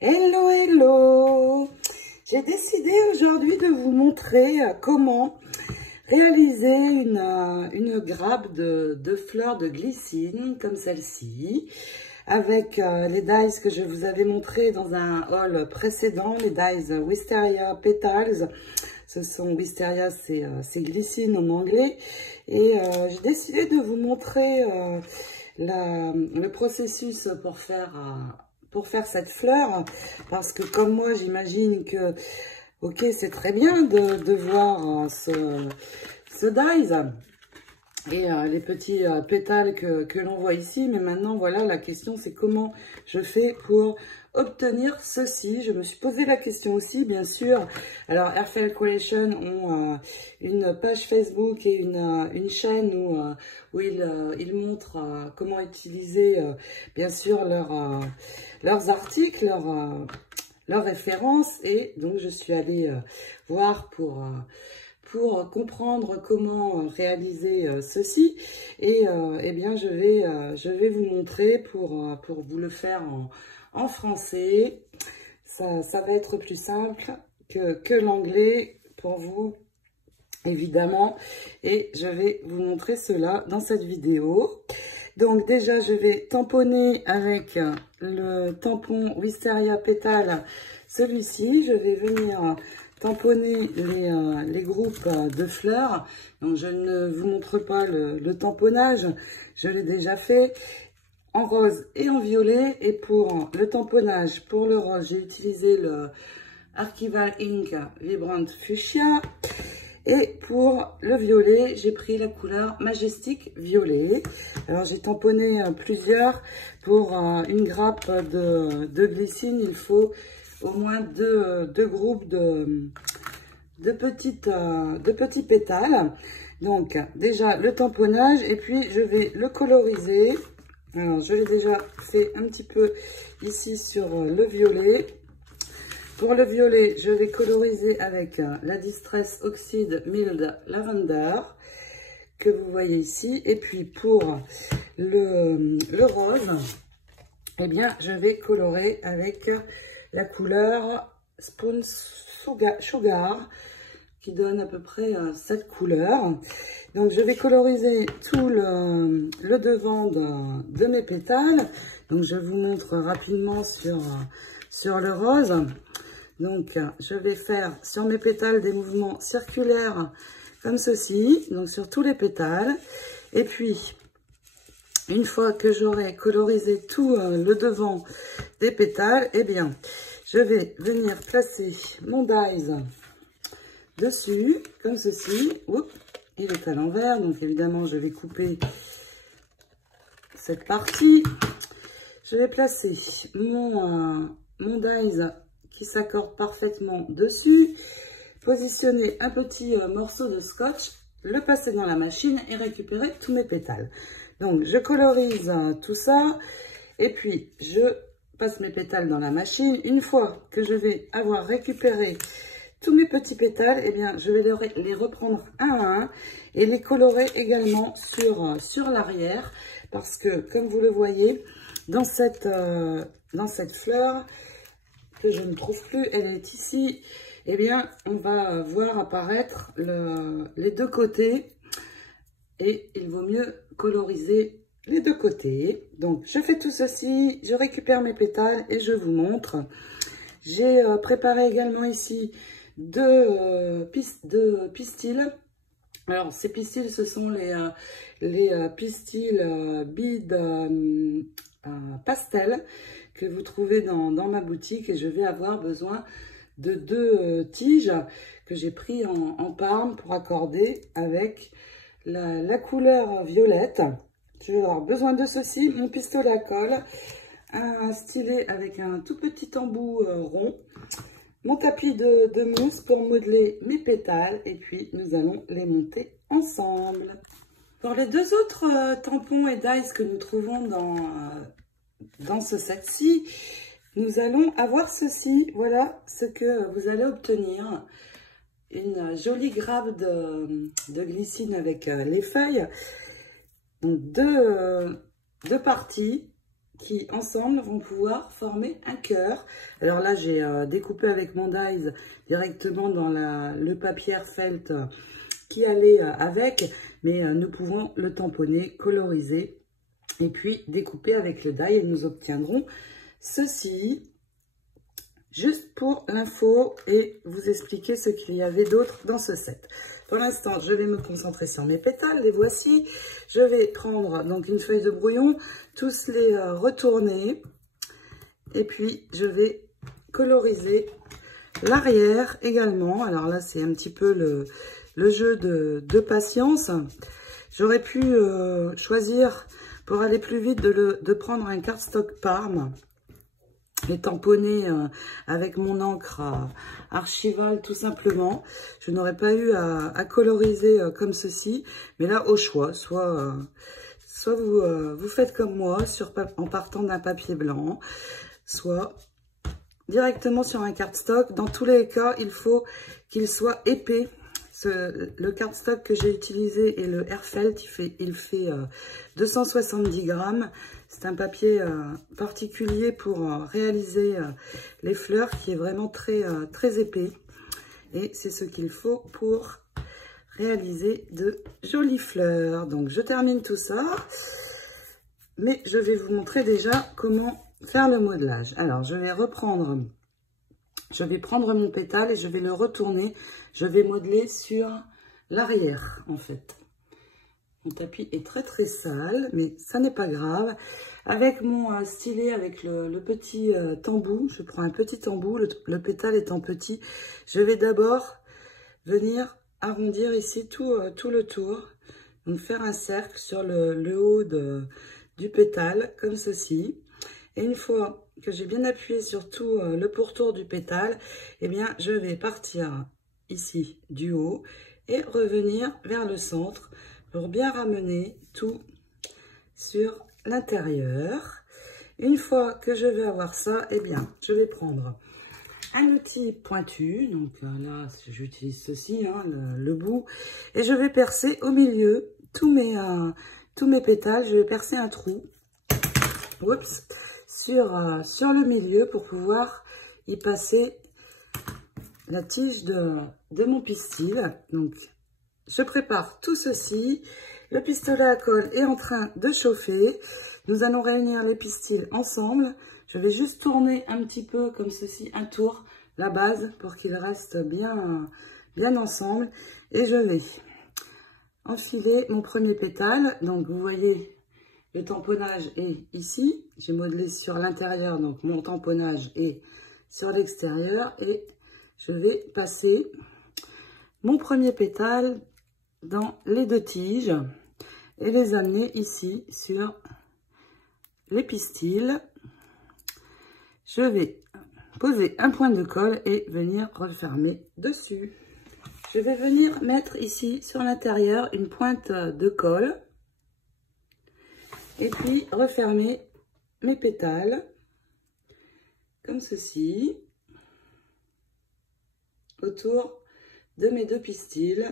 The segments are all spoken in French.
Hello, hello! J'ai décidé aujourd'hui de vous montrer comment réaliser une grappe de fleurs de glycine comme celle-ci avec les dies que je vous avais montré dans un haul précédent, les dies Wisteria Petals. Ce sont Wisteria, c'est glycine en anglais. Et j'ai décidé de vous montrer le processus pour faire cette fleur, parce que comme moi j'imagine que ok, c'est très bien de voir ce dies et les petits pétales que l'on voit ici, mais maintenant voilà, la question c'est comment je fais pour obtenir ceci. Je me suis posé la question aussi, bien sûr. Alors RFL Collection ont une page Facebook et une chaîne où ils montrent comment utiliser bien sûr leurs articles, leurs références, et donc je suis allée voir pour comprendre comment réaliser ceci, et eh bien je vais vous montrer pour vous le faire en français. Ça va être plus simple que l'anglais pour vous, évidemment, et je vais vous montrer cela dans cette vidéo. Donc déjà, je vais tamponner avec le tampon Wisteria Petal, celui-ci. Je vais venir tamponner les groupes de fleurs. Donc je ne vous montre pas le tamponnage, je l'ai déjà fait en rose et en violet. Et pour le tamponnage, pour le rose, j'ai utilisé le Archival Ink Vibrant Fuchsia. Et pour le violet, j'ai pris la couleur Majestic Violet. Alors, j'ai tamponné plusieurs. Pour une grappe de glycine, il faut au moins deux groupes de petits pétales. Donc, déjà, le tamponnage. Et puis, je vais le coloriser. Alors, je l'ai déjà fait un petit peu ici sur le violet. Pour le violet, je vais coloriser avec la Distress Oxide Mild Lavender que vous voyez ici. Et puis pour le rose, eh bien, je vais colorer avec la couleur Spoon Sugar qui donne à peu près cette couleur. Donc, je vais coloriser tout le devant de mes pétales. Donc, je vous montre rapidement sur le rose. Donc, je vais faire sur mes pétales des mouvements circulaires comme ceci, donc sur tous les pétales. Et puis, une fois que j'aurai colorisé tout le devant des pétales, eh bien, je vais venir placer mon dies dessus, comme ceci. Oups, il est à l'envers, donc évidemment, je vais couper cette partie. Je vais placer mon dies qui s'accorde parfaitement dessus, positionner un petit morceau de scotch, le passer dans la machine et récupérer tous mes pétales. Donc, je colorise tout ça, et puis je passe mes pétales dans la machine. Une fois que je vais avoir récupéré tous mes petits pétales, eh bien, je vais les reprendre un à un et les colorer également sur l'arrière, parce que, comme vous le voyez, dans cette fleur, que je ne trouve plus, elle est ici, eh bien, on va voir apparaître les deux côtés, et il vaut mieux coloriser les deux côtés. Donc, je fais tout ceci, je récupère mes pétales et je vous montre. J'ai préparé également ici deux pistils. Alors, ces pistils, ce sont les pistils bead pastel que vous trouvez dans ma boutique, et je vais avoir besoin de deux tiges que j'ai pris en parme pour accorder avec la couleur violette. Je vais avoir besoin de ceci, mon pistolet à colle, un stylet avec un tout petit embout rond, mon tapis de mousse pour modeler mes pétales, et puis nous allons les monter ensemble. Pour les deux autres tampons et dies que nous trouvons dans ce set-ci, nous allons avoir ceci. Voilà ce que vous allez obtenir. Une jolie grappe de glycine avec les feuilles. Donc deux parties. qui ensemble vont pouvoir former un cœur. Alors là, j'ai découpé avec mon dies directement dans le papier felt qui allait avec, mais nous pouvons le tamponner, coloriser et puis découper avec le die et nous obtiendrons ceci. Juste pour l'info et vous expliquer ce qu'il y avait d'autre dans ce set. Pour l'instant, je vais me concentrer sur mes pétales. Les voici. Je vais prendre donc une feuille de brouillon, tous les retourner. Et puis, je vais coloriser l'arrière également. Alors là, c'est un petit peu le jeu de patience. J'aurais pu choisir, pour aller plus vite, de prendre un cardstock Parme. Les tamponner avec mon encre archivale tout simplement. Je n'aurais pas eu à coloriser comme ceci, mais là au choix, soit vous faites comme moi en partant d'un papier blanc, soit directement sur un cardstock. Dans tous les cas, il faut qu'il soit épais. Le cardstock que j'ai utilisé et le Airfelt, il fait 270 grammes. C'est un papier particulier pour réaliser les fleurs qui est vraiment très épais. Et c'est ce qu'il faut pour réaliser de jolies fleurs. Donc je termine tout ça. Mais je vais vous montrer déjà comment faire le modelage. Alors je vais prendre mon pétale et je vais le retourner. Je vais modeler sur l'arrière en fait. Mon tapis est très sale, mais ça n'est pas grave. Avec mon stylet, avec le petit tambour, je prends un petit tambour, le pétale étant petit. Je vais d'abord venir arrondir ici tout le tour. Donc faire un cercle sur le haut du pétale, comme ceci. Et une fois que j'ai bien appuyé sur tout le pourtour du pétale, eh bien, je vais partir ici du haut et revenir vers le centre pour bien ramener tout sur l'intérieur. Une fois que je vais avoir ça, eh bien, je vais prendre un outil pointu. Donc là, j'utilise ceci, hein, le bout, et je vais percer au milieu tous mes pétales. Je vais percer un trou. Oups. Sur le milieu pour pouvoir y passer la tige de mon pistil. Donc, je prépare tout ceci. Le pistolet à colle est en train de chauffer. Nous allons réunir les pistils ensemble. Je vais juste tourner un petit peu comme ceci, un tour, la base, pour qu'ils restent bien ensemble. Et je vais enfiler mon premier pétale. Donc, vous voyez... Le tamponnage est ici, j'ai modelé sur l'intérieur, donc mon tamponnage est sur l'extérieur et je vais passer mon premier pétale dans les deux tiges et les amener ici sur les pistils. Je vais poser un point de colle et venir refermer dessus. Je vais venir mettre ici sur l'intérieur une pointe de colle. Et puis, refermer mes pétales, comme ceci, autour de mes deux pistils.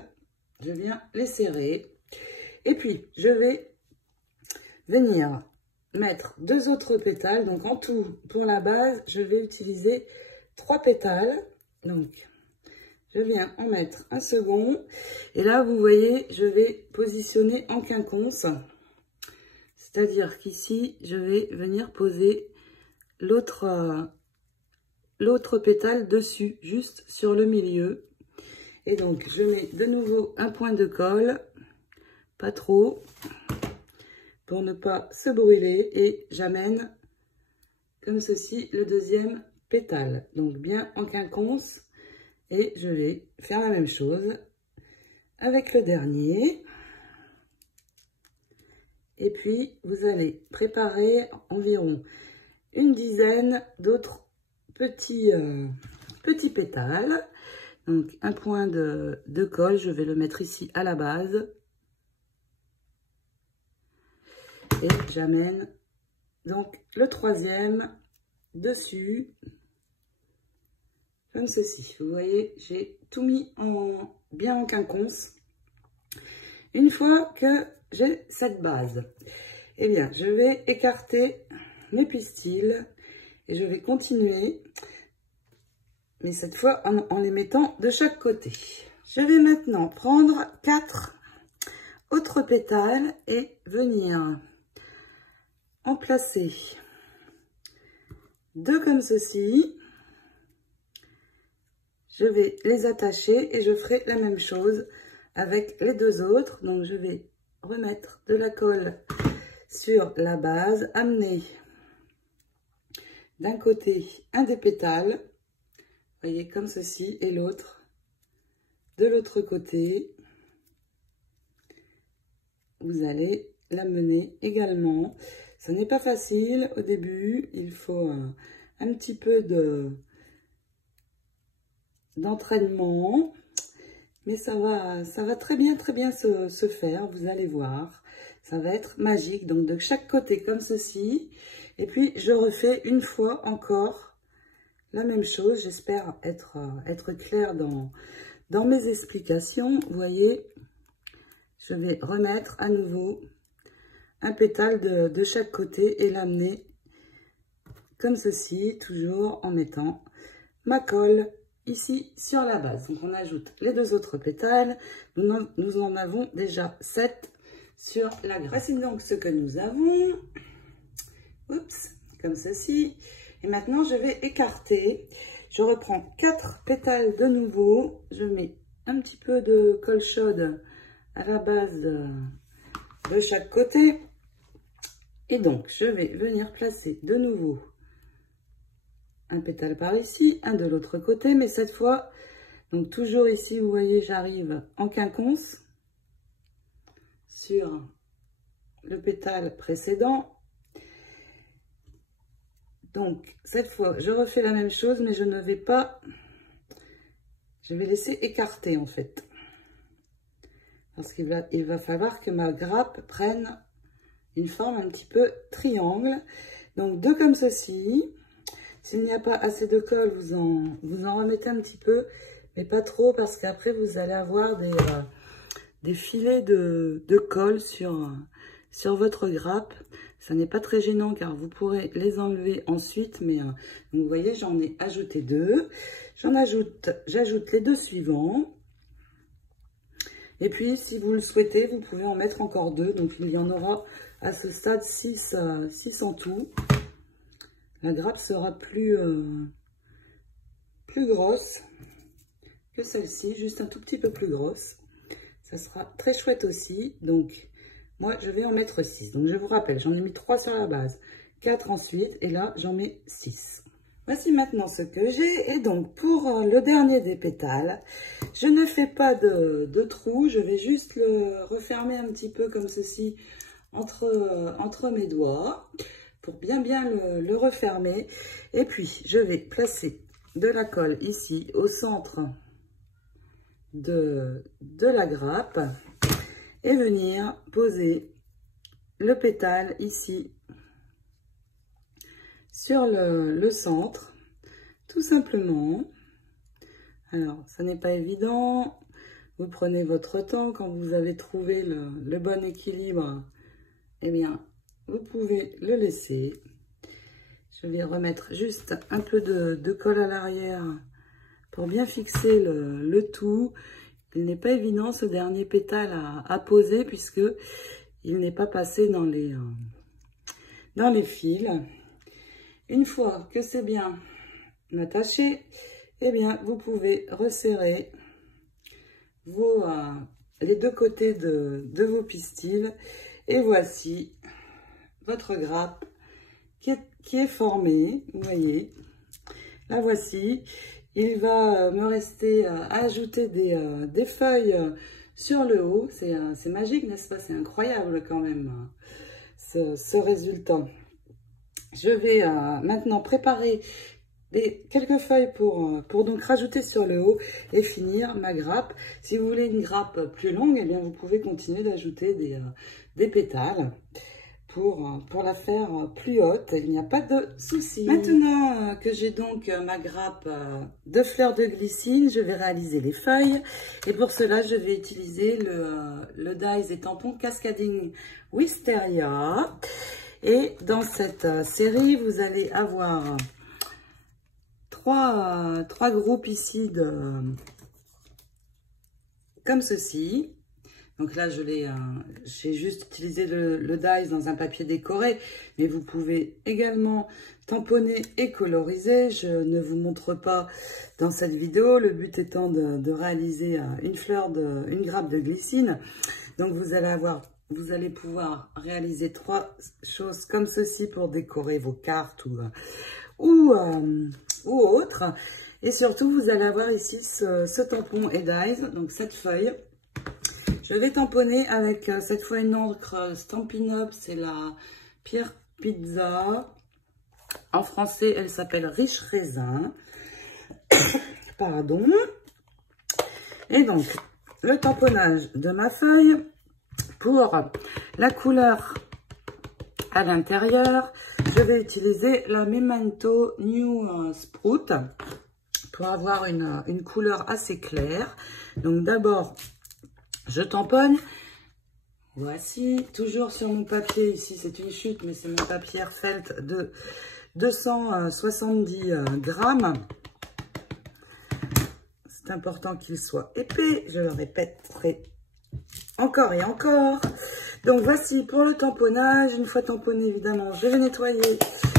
Je viens les serrer. Et puis, je vais venir mettre deux autres pétales. Donc, en tout, pour la base, je vais utiliser 3 pétales. Donc, je viens en mettre un second. Et là, vous voyez, je vais positionner en quinconce. C'est-à-dire qu'ici, je vais venir poser l'autre pétale dessus, juste sur le milieu. Et donc, je mets de nouveau un point de colle, pas trop, pour ne pas se brûler. Et j'amène, comme ceci, le deuxième pétale. Donc, bien en quinconce. Et je vais faire la même chose avec le dernier. Et puis, vous allez préparer environ une dizaine d'autres petits pétales. Donc, un point de colle, je vais le mettre ici à la base. Et j'amène donc le troisième dessus, comme ceci. Vous voyez, j'ai tout mis bien en quinconce. Une fois que j'ai cette base, eh bien, je vais écarter mes pistils et je vais continuer, mais cette fois en les mettant de chaque côté. Je vais maintenant prendre 4 autres pétales et venir en placer 2 comme ceci. Je vais les attacher et je ferai la même chose avec les 2 autres. Donc je vais remettre de la colle sur la base, amener d'un côté un des pétales, voyez, comme ceci, et l'autre de l'autre côté. Vous allez l'amener également. Ce n'est pas facile au début, il faut un petit peu d'entraînement, mais ça va très bien se faire, vous allez voir. Ça va être magique, donc de chaque côté comme ceci. Et puis je refais une fois encore la même chose. J'espère être claire dans mes explications. Vous voyez, je vais remettre à nouveau un pétale de chaque côté et l'amener comme ceci, toujours en mettant ma colle ici sur la base. Donc on ajoute les 2 autres pétales. Nous en avons déjà 7 sur la grappe. Voici donc ce que nous avons. Oups, comme ceci. Et maintenant je vais écarter. Je reprends 4 pétales de nouveau. Je mets un petit peu de colle chaude à la base de chaque côté. Et donc je vais venir placer de nouveau un pétale par ici, un de l'autre côté, mais cette fois, donc toujours ici, vous voyez, j'arrive en quinconce sur le pétale précédent. Donc cette fois, je refais la même chose, mais je ne vais pas, je vais laisser écarter en fait, parce qu'il va falloir que ma grappe prenne une forme un petit peu triangle. Donc 2 comme ceci. S'il n'y a pas assez de colle, vous en remettez un petit peu, mais pas trop, parce qu'après vous allez avoir des filets de colle sur votre grappe. Ça n'est pas très gênant car vous pourrez les enlever ensuite, mais donc vous voyez, j'en ai ajouté 2. J'ajoute les 2 suivants. Et puis, si vous le souhaitez, vous pouvez en mettre encore 2. Donc, il y en aura à ce stade 6 en tout. La grappe sera plus grosse que celle-ci, juste un tout petit peu plus grosse. Ça sera très chouette aussi. Donc, moi, je vais en mettre 6. Donc, je vous rappelle, j'en ai mis 3 sur la base, 4 ensuite, et là, j'en mets 6. Voici maintenant ce que j'ai. Et donc, pour le dernier des pétales, je ne fais pas de trou. Je vais juste le refermer un petit peu comme ceci entre mes doigts, pour bien le refermer. Et puis, je vais placer de la colle ici au centre de la grappe et venir poser le pétale ici sur le centre, tout simplement. Alors, ça n'est pas évident. Vous prenez votre temps. Quand vous avez trouvé le bon équilibre, eh bien, vous pouvez le laisser. Je vais remettre juste un peu de colle à l'arrière pour bien fixer le tout. Il n'est pas évident ce dernier pétale à poser puisque il n'est pas passé dans les fils. Une fois que c'est bien attaché, eh bien, vous pouvez resserrer les 2 côtés de vos pistils. Et voici votre grappe qui est formée, vous voyez. La voici. Il va me rester à ajouter des feuilles sur le haut. C'est magique, n'est-ce pas? C'est incroyable quand même, ce résultat. Je vais maintenant préparer quelques feuilles pour donc rajouter sur le haut et finir ma grappe. Si vous voulez une grappe plus longue, eh bien vous pouvez continuer d'ajouter des pétales pour la faire plus haute. Il n'y a pas de souci. Maintenant que j'ai donc ma grappe de fleurs de glycine, je vais réaliser les feuilles. Et pour cela, je vais utiliser le Dies et Tampon Cascading Wisteria. Et dans cette série, vous allez avoir trois groupes ici comme ceci. Donc là, j'ai juste utilisé le dies dans un papier décoré, mais vous pouvez également tamponner et coloriser. Je ne vous montre pas dans cette vidéo, le but étant de réaliser une grappe de glycine. Donc vous allez pouvoir réaliser 3 choses comme ceci pour décorer vos cartes ou autres. Et surtout, vous allez avoir ici ce tampon et dies, donc cette feuille. Je vais tamponner avec cette fois une encre Stampin' Up, c'est la Pierre Pizza. En français, elle s'appelle Riche Raisin. Pardon. Et donc, le tamponnage de ma feuille pour la couleur à l'intérieur. Je vais utiliser la Memento New Sprout pour avoir une couleur assez claire. Donc d'abord, je tamponne. Voici, toujours sur mon papier, ici c'est une chute, mais c'est mon papier felt de 270 grammes. C'est important qu'il soit épais, je le répéterai encore et encore. Donc voici pour le tamponnage. Une fois tamponné, évidemment, je vais nettoyer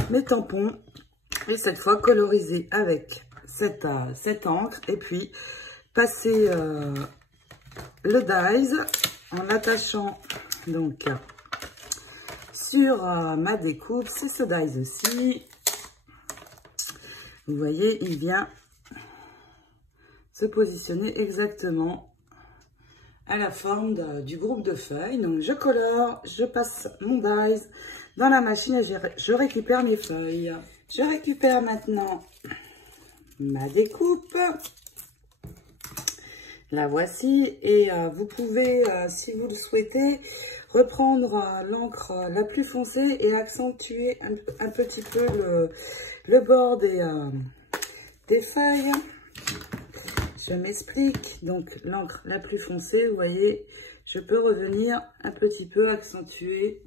mes tampons. Et cette fois, coloriser avec cette encre. Et puis, passer le dies en l'attachant donc sur ma découpe. C'est ce dies aussi. Vous voyez, il vient se positionner exactement à la forme du groupe de feuilles. Donc je colore, je passe mon dies dans la machine et je récupère mes feuilles. Je récupère maintenant ma découpe. La voici et vous pouvez, si vous le souhaitez, reprendre l'encre la plus foncée et accentuer un petit peu le bord des feuilles. Je m'explique. Donc l'encre la plus foncée, vous voyez, je peux revenir un petit peu accentuer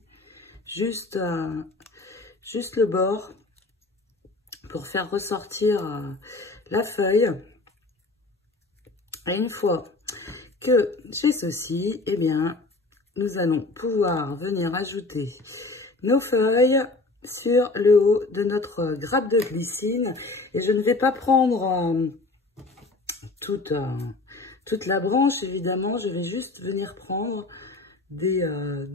juste le bord pour faire ressortir la feuille. Et une fois que j'ai ceci, eh bien, nous allons pouvoir venir ajouter nos feuilles sur le haut de notre grappe de glycine. Et je ne vais pas prendre toute la branche, évidemment. Je vais juste venir prendre des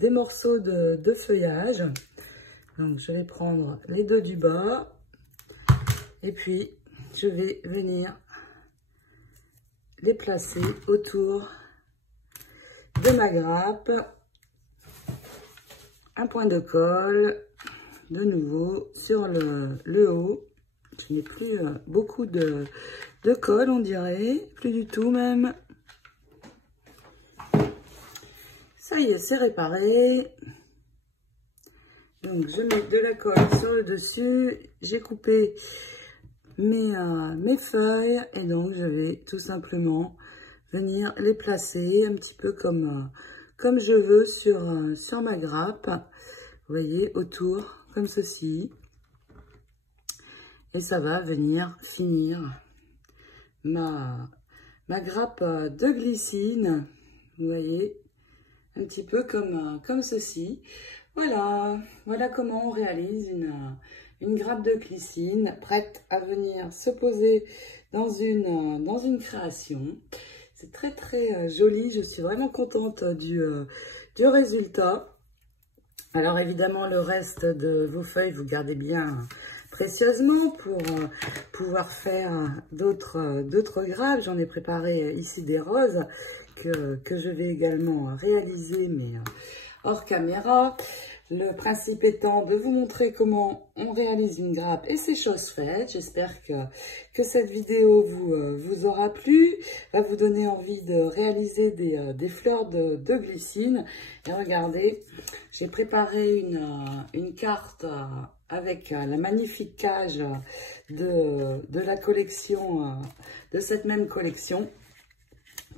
morceaux de feuillage. Donc, je vais prendre les deux du bas. Et puis, je vais venir les placer autour de ma grappe. Un point de colle, de nouveau, sur le haut. Je n'ai plus beaucoup de colle, on dirait. Plus du tout, même. Ça y est, c'est réparé. Donc, je mets de la colle sur le dessus. J'ai coupé mes feuilles et donc je vais tout simplement venir les placer un petit peu comme je veux sur ma grappe. Vous voyez, autour, comme ceci. Et ça va venir finir ma grappe de glycine. Vous voyez, un petit peu comme ceci. Voilà comment on réalise une grappe de glycine prête à venir se poser dans une création. C'est très très joli, je suis vraiment contente du résultat. Alors évidemment, le reste de vos feuilles, vous gardez bien précieusement pour pouvoir faire d'autres grappes. J'en ai préparé ici des roses que je vais également réaliser, mais hors caméra. Le principe étant de vous montrer comment on réalise une grappe et c'est chose faite. J'espère que cette vidéo vous aura plu, va vous donner envie de réaliser des fleurs de glycine. Et regardez, j'ai préparé une carte avec la magnifique cage de la collection, de cette même collection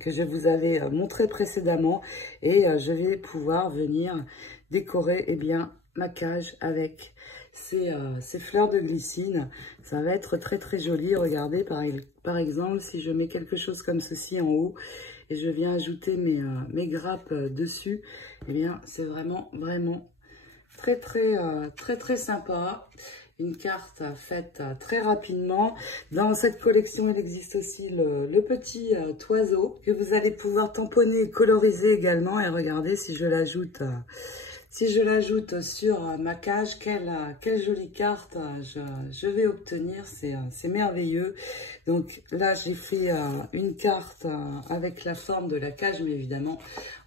que je vous avais montré précédemment. Et je vais pouvoir venir décorer, eh bien, ma cage avec ces fleurs de glycine. Ça va être très très joli. Regardez, par exemple, si je mets quelque chose comme ceci en haut et je viens ajouter mes grappes dessus, eh bien, c'est vraiment très très sympa. Une carte faite très rapidement. Dans cette collection, il existe aussi le petit oiseau que vous allez pouvoir tamponner et coloriser également. Et regardez, si je l'ajoute sur ma cage, quelle jolie carte je vais obtenir. C'est merveilleux. Donc là, j'ai fait une carte avec la forme de la cage, mais évidemment,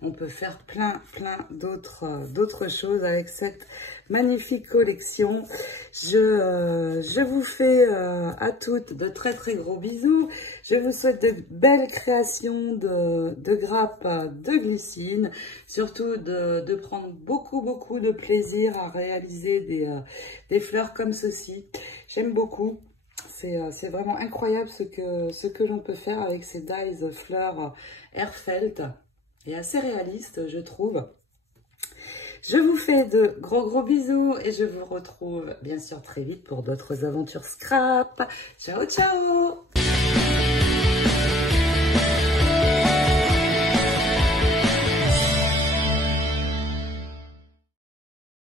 on peut faire plein d'autres choses avec cette magnifique collection. Je vous fais à toutes de très très gros bisous. Je vous souhaite de belles créations de grappes de glycine. Surtout de prendre beaucoup de plaisir à réaliser des fleurs comme ceci. J'aime beaucoup. C'est vraiment incroyable ce que l'on peut faire avec ces dies fleurs Airfelt. Et assez réaliste, je trouve. Je vous fais de gros bisous et je vous retrouve bien sûr très vite pour d'autres aventures scrap. Ciao, ciao!